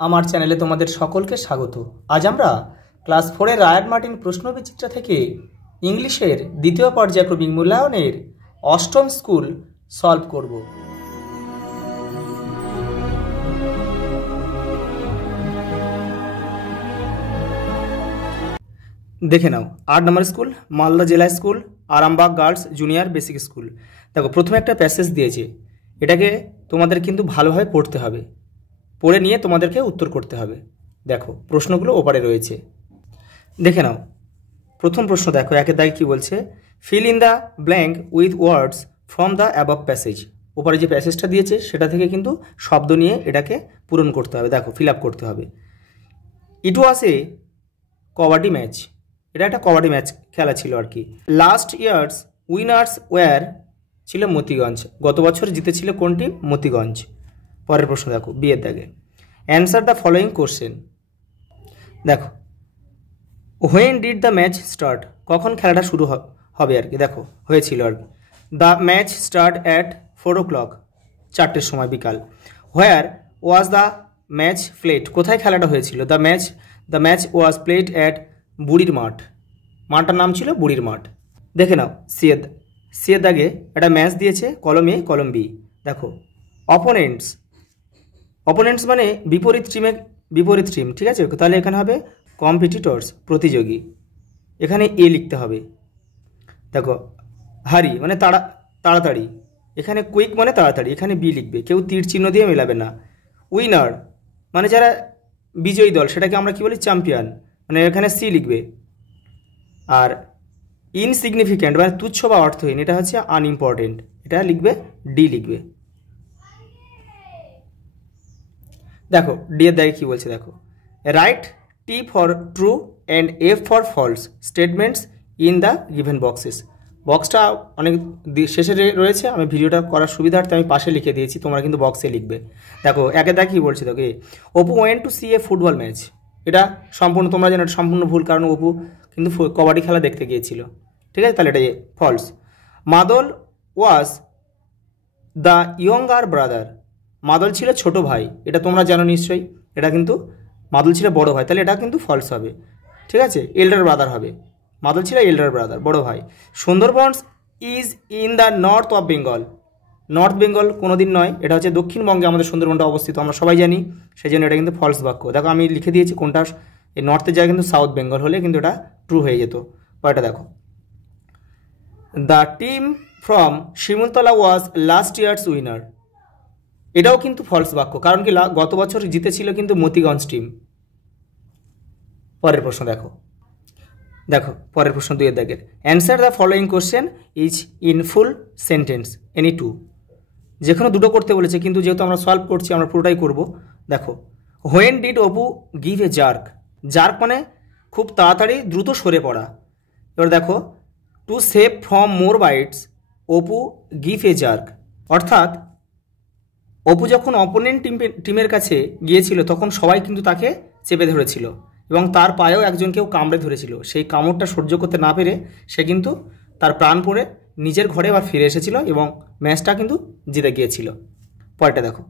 আমার চ্যানেলে তোমাদের সকলকে স্বাগত। আজ আমরা ক্লাস 4 এর রায়ান মার্টিন প্রশ্নবিচিত্রা থেকে ইংলিশের দ্বিতীয় পর্যায়ক্রমিক মূল্যায়নের অষ্টম স্কুল সলভ করব। দেখে নাও, 8 নম্বর স্কুল মালদা জেলা school, Arambagh girls junior basic school. দেখো, প্রথমে একটা প্যাসেজ দিয়েছে, এটাকে তোমাদের কিন্তু ভালোভাবে পড়তে হবে, পড়ে নিয়ে তোমাদেরকে উত্তর করতে হবে। দেখো, প্রশ্নগুলো ওপারে রয়েছে, দেখে নাও। প্রথম প্রশ্ন দেখো, একের দাগে কী বলছে, feel in the blank with words from the above passage. ওপারে যে প্যাসেজটা দিয়েছে সেটা থেকে কিন্তু শব্দ নিয়ে এটাকে পূরণ করতে হবে। দেখো, ফিল আপ করতে হবে। ইট ওয়াজ এ কবাডি ম্যাচ, এটা একটা কবাডি ম্যাচ খেলা ছিল আর কি। লাস্ট ইয়ার্স উইনার্স ওয়্যার ছিল মতিগঞ্জ, গত বছর জিতেছিল কোনটি? মতিগঞ্জ। পরের প্রশ্ন দেখো, বিয়ের দাগে, অ্যান্সার দ্য ফলোয়িং কোশ্চেন। দেখো, when did the match start, কখন খেলাটা শুরু হবে আর কি, দেখো হয়েছিল আর কি। The match start at 4 o'clock, 4টের সময় বিকাল। হোয়ার ওয়াজ দ্য ম্যাচ প্লেড, কোথায় খেলাটা হয়েছিল? The match was played at বুড়ির মাঠ, মাঠটার নাম ছিল বুড়ির মাঠ। দেখে নাও, সিয়ের দাগে একটা ম্যাচ দিয়েছে, কলম এ কলম বি। দেখো, অপোনেন্টস মানে বিপরীত টিম, ঠিক আছে? তাহলে এখানে হবে কম্পিটিটর্স, প্রতিযোগী, এখানে এ লিখতে হবে। দেখো, হারি মানে তাড়াতাড়ি, এখানে কুইক মানে তাড়াতাড়ি, এখানে বি লিখবে, কেউ তীর চিহ্ন দিয়ে মেলাবে না। উইনার মানে যারা বিজয়ী দল, সেটাকে আমরা কি বলি? চ্যাম্পিয়ন, মানে এখানে সি লিখবে। আর ইনসিগনিফিক্যান্ট মানে তুচ্ছ বা অর্থহীন, এটা হচ্ছে আনইম্পর্টেন্ট, এটা লিখবে ডি লিখবে। দেখো, ডি এর দাগে কী বলছে, দেখো, write T for true and F for false statements in the given boxes. বক্সটা অনেক শেষে রয়েছে, আমি ভিডিওটা করার সুবিধার্থে আমি পাশে লিখে দিয়েছি, তোমরা কিন্তু বক্সে লিখবে। দেখো, একের দাগে কী বলছে, দেখো, Apu went to see a football match, এটা সম্পূর্ণ তোমরা জানো, এটা সম্পূর্ণ ভুল, কারণ অপু কিন্তু কবাডি খেলা দেখতে গিয়েছিল, ঠিক আছে? তাহলে এটা ফলস। মাদল ওয়াজ দ্য ইয়ঙ্গার ব্রাদার, মাদল ছিল ছোট ভাই, এটা তোমরা জানো নিশ্চয়ই, এটা কিন্তু মাদল ছিল বড় ভাই, তাহলে এটা কিন্তু ফলস হবে, ঠিক আছে? এল্ডার ব্রাদার হবে, মাদল ছিল এল্ডার ব্রাদার, বড় ভাই। Sundarbans is in the north of Bengal, north Bengal কোনোদিন নয়, এটা হচ্ছে দক্ষিণবঙ্গে আমাদের সুন্দরবনটা অবস্থিত, আমরা সবাই জানি, সেই জন্য এটা কিন্তু ফলস বাক্য। দেখো, আমি লিখে দিয়েছি কোনটা, এই নর্থের জায়গায় কিন্তু সাউথ বেঙ্গল হলে কিন্তু এটা ট্রু হয়ে যেত। পরেরটা দেখো, the team from Shimultala was last years winner, এটাও কিন্তু ফলস বাক্য, কারণ কি গত বছর জিতেছিল কিন্তু মতিগঞ্জ টিম। পরের প্রশ্ন দেখো, পরের প্রশ্ন 2 এর দাগের, answer the following question is in full sentence any two. যেখানে দুটো করতে বলেছে, কিন্তু যেহেতু আমরা সলভ করছি আমরা পুরোটাই করব। দেখো, when did Apu give a jerk, jerk মানে খুব তাড়াতাড়ি দ্রুত সরে পড়া। এবার দেখো, to save from more bites Apu give a jerk, অর্থাৎ অপু যখন অপোনেন্ট টিমের কাছে গিয়েছিল তখন সবাই কিন্তু তাকে চেপে ধরেছিল এবং তার পায়েও কেউ কামড়ে ধরেছিল। সেই কামড়টা সহ্য করতে না পেরে সে কিন্তু তার প্রাণ পড়ে নিজের ঘরে আবার ফিরে এসেছিল এবং ম্যাচটা কিন্তু জিতে গিয়েছিল। পরেরটা দেখো,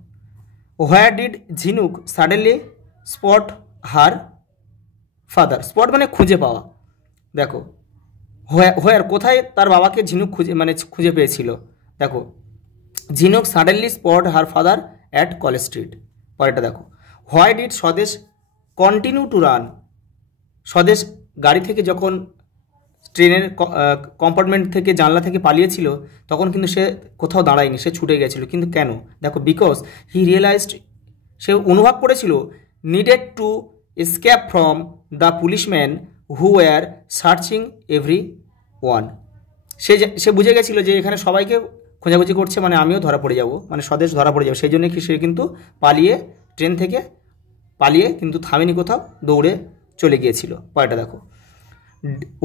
হোয়ার ডিড ঝিনুক suddenly spot her father, spot মানে খুঁজে পাওয়া। দেখো, হোয়ার কোথায় তার বাবাকে ঝিনুক খুঁজে পেয়েছিল। দেখো, ঝিনুক suddenly spot her father at college street. পরেরটা দেখো, হোয়াই ডিড স্বদেশ কন্টিনিউ টু রান, স্বদেশ গাড়ি থেকে যখন ট্রেনের কম্পার্টমেন্ট থেকে জানলা থেকে পালিয়েছিল তখন কিন্তু সে কোথাও দাঁড়ায়নি, সে ছুটে গেছিল। কিন্তু কেন? দেখো, বিকজ হি রিয়েলাইজড, সে অনুভব করেছিল, needed to escape from the policeman who were searching everyone. সে বুঝে গেছিল যে এখানে সবাইকে খোঁজাখুঁজি করছে, মানে আমিও ধরা পড়ে যাব, মানে স্বদেশ ধরা পড়ে যাবো, সেই জন্য সে কিন্তু ট্রেন থেকে পালিয়ে কিন্তু থামেনি, কোথাও দৌড়ে চলে গিয়েছিল। পরেরটা দেখো,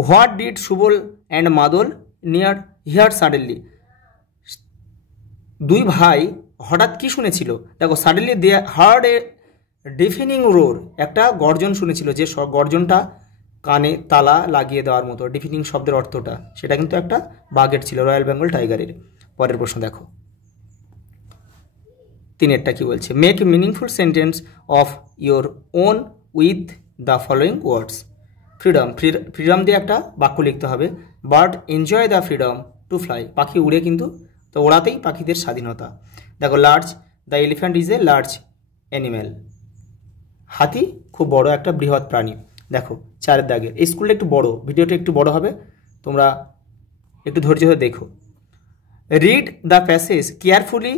হোয়াট ডিড সুবল অ্যান্ড মাদল নিয়ার হিয়ার সাডেনলি, দুই ভাই হঠাৎ কি শুনেছিল? দেখো, সাডেনলি দে হার্ড এ ডিফেনিং রোর, একটা গর্জন শুনেছিল, যে গর্জনটা কানে তালা লাগিয়ে দেওয়ার মতো। ডিফেনিং শব্দের অর্থটা সেটা কিন্তু একটা বাঘের ছিল, রয়্যাল বেঙ্গল টাইগারের। পরের প্রশ্ন দেখো, তিনেরটা কি বলছে, make meaningful sentence of your own with the following words. Freedom, freedom দিয়ে একটা বাক্য লিখতে হবে। Bird enjoy the freedom to fly, পাখি উড়ে কিন্তু, তো ওড়াতেই পাখিদের স্বাধীনতা। দেখো large, the elephant is a large animal, হাতি খুব বড় একটা বৃহৎ প্রাণী। দেখো 4 দাগে, এই স্কুলটা একটু বড়, ভিডিওটা একটু বড় হবে, তোমরা একটু ধৈর্য ধরে দেখো। Read the passage carefully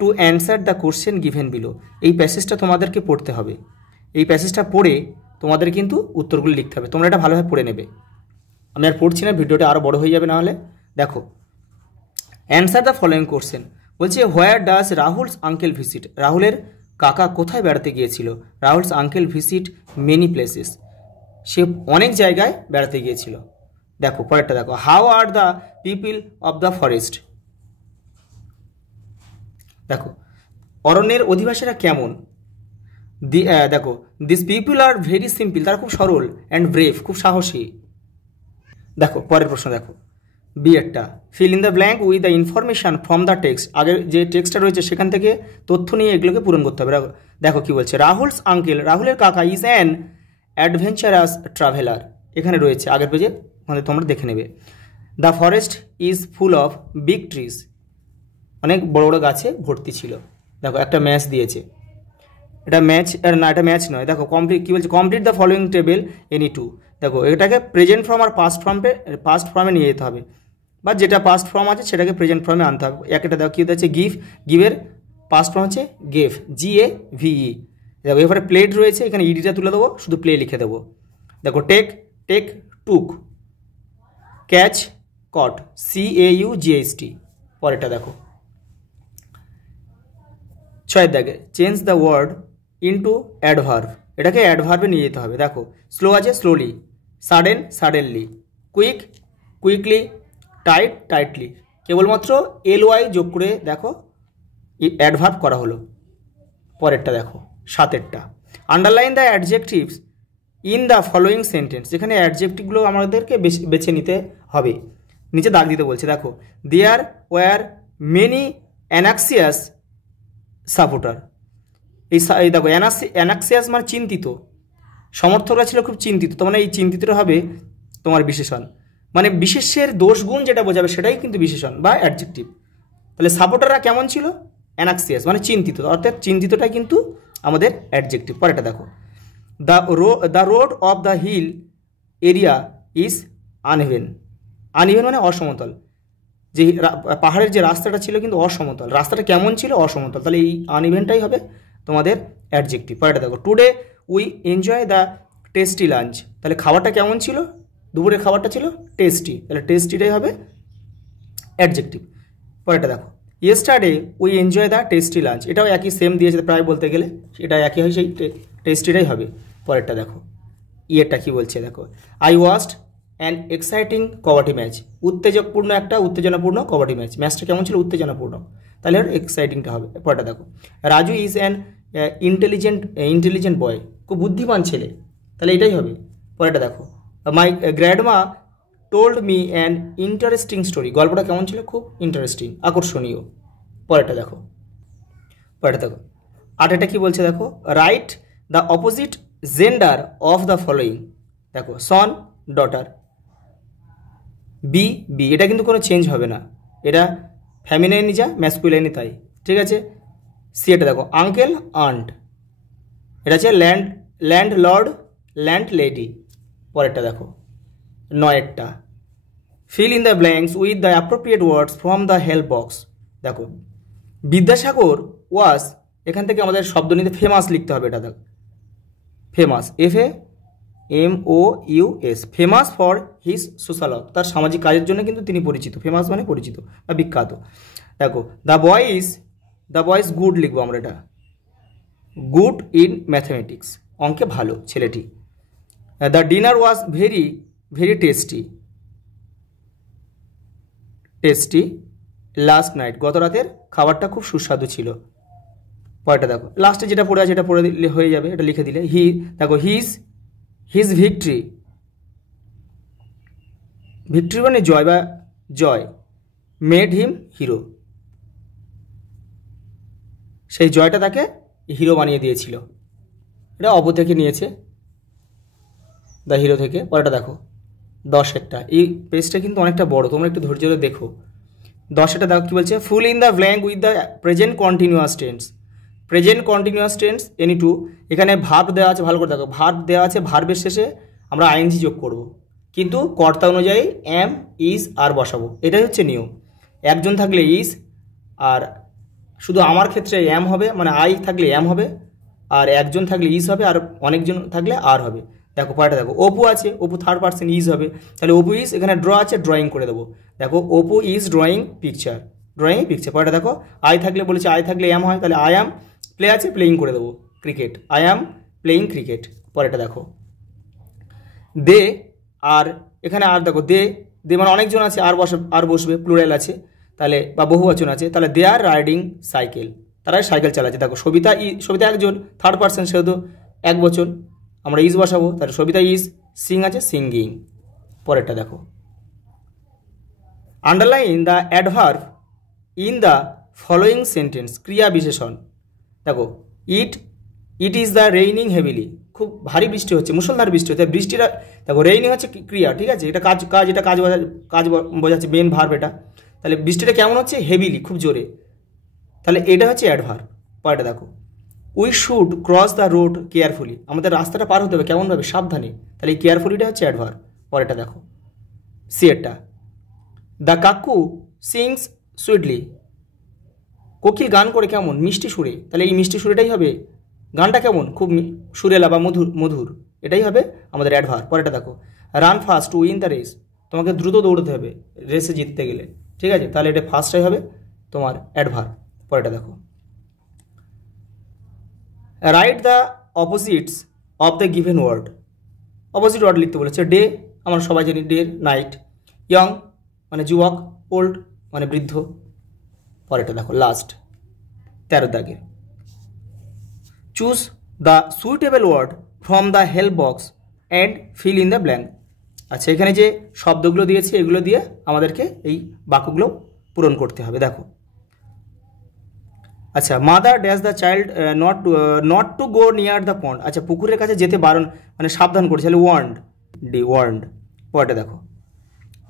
to answer the question given below, এই প্যাসেজটা তোমাদেরকে পড়তে হবে। এই প্যাসেজটা পড়ে তোমাদের কিন্তু উত্তরগুলো লিখতে হবে। তোমরা এটা ভালোভাবে পড়ে নেবে, আমি আর পড়ছি না, ভিডিওটা আরও বড় হয়ে যাবে নাহলে। দেখো অ্যান্সার দ্য ফলোয়িং কোশ্চেন বলছে, where does Rahul's uncle visit, রাহুলের কাকা কোথায় বেড়াতে গিয়েছিল? Rahul's uncle visit many places, সে অনেক জায়গায় বেড়াতে গিয়েছিল। দেখো পরেরটা দেখো, how are the people of the forest, দেখো অরণ্যের অধিবাসীরা কেমন? দেখো this people are very simple, তারা খুব সরল, অ্যান্ড ব্রেভ, খুব সাহসী। দেখো পরের প্রশ্ন দেখো, বিয়েরটা, fill in the blank with the information from the text, আগের যে টেক্সটটা রয়েছে সেখান থেকে তথ্য নিয়ে এগুলোকে পূরণ করতে হবে। দেখো কি বলছে, রাহুলস আঙ্কেল, রাহুলের কাকা ইজ অ্যান অ্যাডভেঞ্চারাস ট্রাভেলার, এখানে রয়েছে আগের পেজে, ওখানে তোমরা দেখে নেবে। The forest is full of big trees, অনেক বড় বড় গাছে ভর্তি ছিল। দেখো একটা ম্যাচ দিয়েছে, এটা ম্যাচ না, এটা ম্যাচ নয়। দেখো কমপ্লিট কী বলছে, complete the following table any two, দেখো এটাকে প্রেজেন্ট ফর্ম আর পাস্ট ফর্মে নিয়ে যেতে হবে, বা যেটা পাস্ট ফর্ম আছে সেটাকে প্রেজেন্ট ফর্মে আনতে হবে। একটা দেখো কী হচ্ছে, গিভের পাস্ট ফর্ম হচ্ছে গেভ, GAVE। দেখো এবারে প্লেড রয়েছে, এখানে ইডিটা তুলে দেবো, শুধু প্লে লিখে দেবো। দেখো take took, catch caught, CAUGHT। পরেরটা দেখো 6 দাগে, change the word into adverb, এটাকে অ্যাডভার্বে নিয়ে যেতে হবে। দেখো স্লো আছে slowly, sudden suddenly, quickly, tightly, কেবলমাত্র LY যোগ করে দেখো অ্যাডভার্ব করা হলো। পরেরটা দেখো 7এরটা, underline the adjectives in the following sentence, যেখানে অ্যাডজেক্টিভগুলো আমাদেরকে বেছে নিতে হবে, নিচে দাগ দিতে বলছে। দেখো দেয়ার ওয়ার মেনি অ্যানাক্সিয়াস সাপোর্টার, এই দেখো অ্যানাক্সিয়াস মানে চিন্তিত, সমর্থকরা ছিল খুব চিন্তিত, তো মানে এই চিন্তিতটা হবে তোমার বিশেষণ, মানে বিশেষের দোষগুণ যেটা বোঝাবে সেটাই কিন্তু বিশেষণ বা অ্যাডজেক্টিভ। তাহলে সাপোর্টাররা কেমন ছিল? অ্যানাক্সিয়াস মানে চিন্তিত, অর্থাৎ চিন্তিতটাই কিন্তু আমাদের অ্যাডজেক্টিভ। পরেটা দেখো, the road of the hill area is uneven, uneven মানে অসমতল, যে পাহাড়ের যে রাস্তাটা ছিল কিন্তু অসমতল, রাস্তাটা কেমন ছিল? অসমতল, তাহলে এই আনইভেনটাই হবে তোমাদের অ্যাডজেক্টিভ। পরেটা দেখো, today we enjoy the tasty lunch, তাহলে খাবারটা কেমন ছিল? দুপুরের খাবারটা ছিল টেস্টি, তাহলে টেস্টিটাই হবে অ্যাডজেক্টিভ। পরেটা দেখো, yesterday we enjoy the tasty lunch, এটাও একই সেম দিয়েছে প্রায় বলতে গেলে, এটা একই হয়, সেই টেস্টিটাই হবে। পরেরটা দেখো, ইয়েরটা কী বলছে দেখো, I watched an exciting kabaddi match, উত্তেজনাপূর্ণ কবাডি ম্যাচ, ম্যাচটা কেমন ছিল? উত্তেজনাপূর্ণ, তাহলে এক্সাইটিংটা হবে। পরেরটা দেখো, Raju is an intelligent boy, খুব বুদ্ধিমান ছেলে, তাহলে এটাই হবে। পরেরটা দেখো, my grandma told me an interesting story, গল্পটা কেমন ছিল? খুব ইন্টারেস্টিং, আকর্ষণীয়। পরেরটা দেখো 8 কি বলছে দেখো, write the opposite gender of the following, দেখো সন ডটার, বি, এটা কিন্তু কোনো চেঞ্জ হবে না, এটা ফ্যামিনাইনই যা ম্যাসকুলাইনই তাই, ঠিক আছে। সি এটা দেখো, আঙ্কেল আন্ট, এটা হচ্ছে ল্যান্ড লর্ড ল্যান্ড লেডি। পরেরটা দেখো 9 feel in the blanks with the appropriate words from the help box, দেখো বিদ্যাসাগর ওয়াজ, এখান থেকে আমাদের শব্দ নিতে ফেমাস লিখতে হবে, এটা দেখো famous, FAMOUS, famous for his social work, তার সামাজিক কাজের জন্য কিন্তু তিনি পরিচিত, ফেমাস মানে পরিচিত বা বিখ্যাত। দেখো দ্য বয় ইজ গুড লিখবো আমরা, এটা গুড ইন ম্যাথামেটিক্স, অঙ্কে ভালো ছেলেটি। The dinner was very tasty last night, গত রাতের খাবারটা খুব সুস্বাদু ছিল। পরেরটা দেখো, লাস্টে যেটা পড়ে আছে এটা পড়ে দিলে হয়ে যাবে, এটা লিখে দিলে। দেখো হিজ ভিক্টরি মানে জয় মেড হিম হিরো, সেই জয়টা তাকে হিরো বানিয়ে দিয়েছিল। এটা অপু থেকে নিয়েছে, দ্য হিরো থেকে। পরেটা দেখো 10 এই পেজটা কিন্তু অনেকটা বড়, তোমরা একটু ধৈর্য ধরে দেখো। 10 দেখো কী বলছে, fill in the blank with the present continuous tense. Present continuous tense any two, এখানে ভার্ব দেওয়া আছে, ভালো করে দেখো, ভার্ব দেওয়া আছে, ভার্বের শেষে আমরা আইএনজি যোগ করব, কিন্তু কর্তা অনুযায়ী এম, ইজ, আর বসাবো। এটাই হচ্ছে নিয়ম। একজন থাকলে ইজ, আর শুধু আমার ক্ষেত্রে এম হবে, মানে আই থাকলে এম হবে, আর একজন থাকলে ইজ হবে, আর অনেকজন থাকলে আর হবে। দেখো পরেরটা দেখো, অপু আছে, অপু থার্ড পার্সন ইজ হবে, তাহলে অপু ইজ, এখানে ড্র আছে, ড্রয়িং করে দেবো। দেখো Apu is drawing picture, drawing picture. পরেরটা দেখো, আই থাকলে বলেছে, আই থাকলে এম হয়, তাহলে আই অ্যাম, প্লে আছে, প্লেয়িং করে দেবো, cricket, I am playing cricket. পরেরটা দেখো, দে, আর এখানে আর দেখো দে, দে মানে অনেকজন আছে, আর বসবে, প্লুরাল আছে, তাহলে বা বহুবচন আছে, তাহলে দে আর রাইডিং সাইকেল, তারাই সাইকেল চালাচ্ছে। দেখো সবিতা, সবিতা একজন, থার্ড পার্সন, সেহেতু এক বচন, আমরা ইজ বসাবো, তাহলে সবিতা ইজ, সিং আছে, সিঙ্গিং। পরেরটা দেখো, underline the adverb in the following sentence, ক্রিয়া বিশেষণ। দেখো it is the raining heavily, খুব ভারী বৃষ্টি হচ্ছে, মুষলধার বৃষ্টি হচ্ছে। বৃষ্টিটা দেখো, রেইনিং হচ্ছে ক্রিয়া, ঠিক আছে, এটা কাজ বোঝাচ্ছে, মেন ভার্ব এটা। তাহলে বৃষ্টিটা কেমন হচ্ছে, হেভিলি, খুব জোরে, তাহলে এটা হচ্ছে অ্যাডভার্ব। পরেরটা দেখো, we should cross the road carefully, আমাদের রাস্তাটা পার হতে হবে কেমনভাবে, সাবধানে, তাহলে এই কেয়ারফুলিটা হচ্ছে অ্যাডভার্ব। পরেরটা দেখো, সিয়েরটা, দ্য কাকু সিংস সুইটলি, কোকিল গান করে কেমন, মিষ্টি সুরে, তাহলে এই মিষ্টি সুরেটাই হবে, গানটা কেমন, খুব সুরেলা বা মধুর, এটাই হবে আমাদের অ্যাডভার্ব। পরেরটা দেখো, run fast to win the race, তোমাকে দ্রুত দৌড়তে হবে রেসে জিততে গেলে, ঠিক আছে, তাহলে এটা ফার্স্টটাই হবে তোমার অ্যাডভার্ব। পরেরটা দেখো, write the opposites of the given word, opposite word লিখতে বলেছে। ডে আমরা সবাই জানি, ডে নাইট, ইয়ং মানে যুবক, ওল্ড মানে বৃদ্ধ। পরেরটা দেখো, লাস্ট 13 দাগে, choose the suitable word from the help box and fill in the blank. আচ্ছা, এখানে যে শব্দগুলো দিয়েছে এগুলো দিয়ে আমাদেরকে এই বাক্যগুলো পূরণ করতে হবে। দেখো, আচ্ছা, mother dash the child not to go near the pond, আচ্ছা পুকুরের কাছে যেতে বারণ, মানে সাবধান করেছে, তাহলে ওয়ার্নড, ডি ওয়ার্নড। পরেরটা দেখো,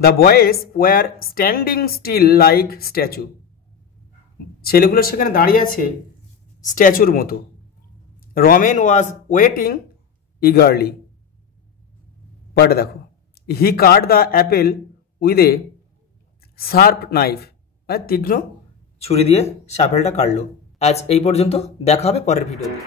the boys were standing still like statue, ছেলেগুলো সেখানে দাঁড়িয়ে আছে স্ট্যাচুর মতো। Ramen was waiting eagerly. পরেরটা দেখো, he cut the apple with a sharp knife, মানে তীক্ষ্ণ ছুরি দিয়ে আপেলটা কাটলো। আজ এই পর্যন্ত, দেখা হবে পরের ভিডিওতে।